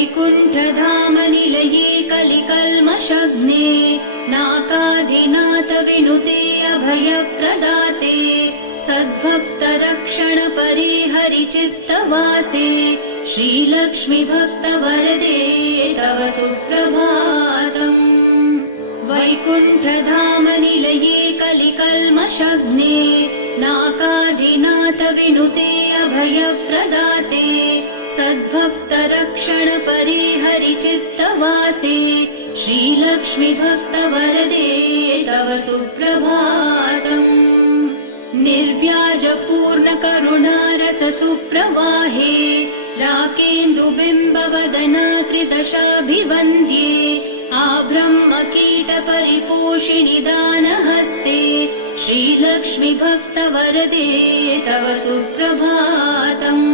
वैकुण्ठधामनिलये कलिकल्मषघ्ने नाकाधिनाथ विनुते अभयप्रदाते सद्भक्तरक्षण परिहरिचित्तवासे श्रीलक्ष्मी भक्तवरदे तव सुप्रभातम्। वैकुण्ठधामनिलये कलिकल्मषघ्ने नाकाधिनाथ विनुते अभयप्रदाते सद्भक्तरक्षण परिहरिचित्तवासे श्रीलक्ष्मी भक्तवरदे तव सुप्रभातम्। निर्व्याजपूर्णकरुणारस सुप्रवाहे राकेन्दुबिम्बवदनाकृतशाभिवन्द्ये आब्रह्मकीटपरिपोषिणि दानहस्ते श्रीलक्ष्मी भक्तवरदे तव सुप्रभातम्।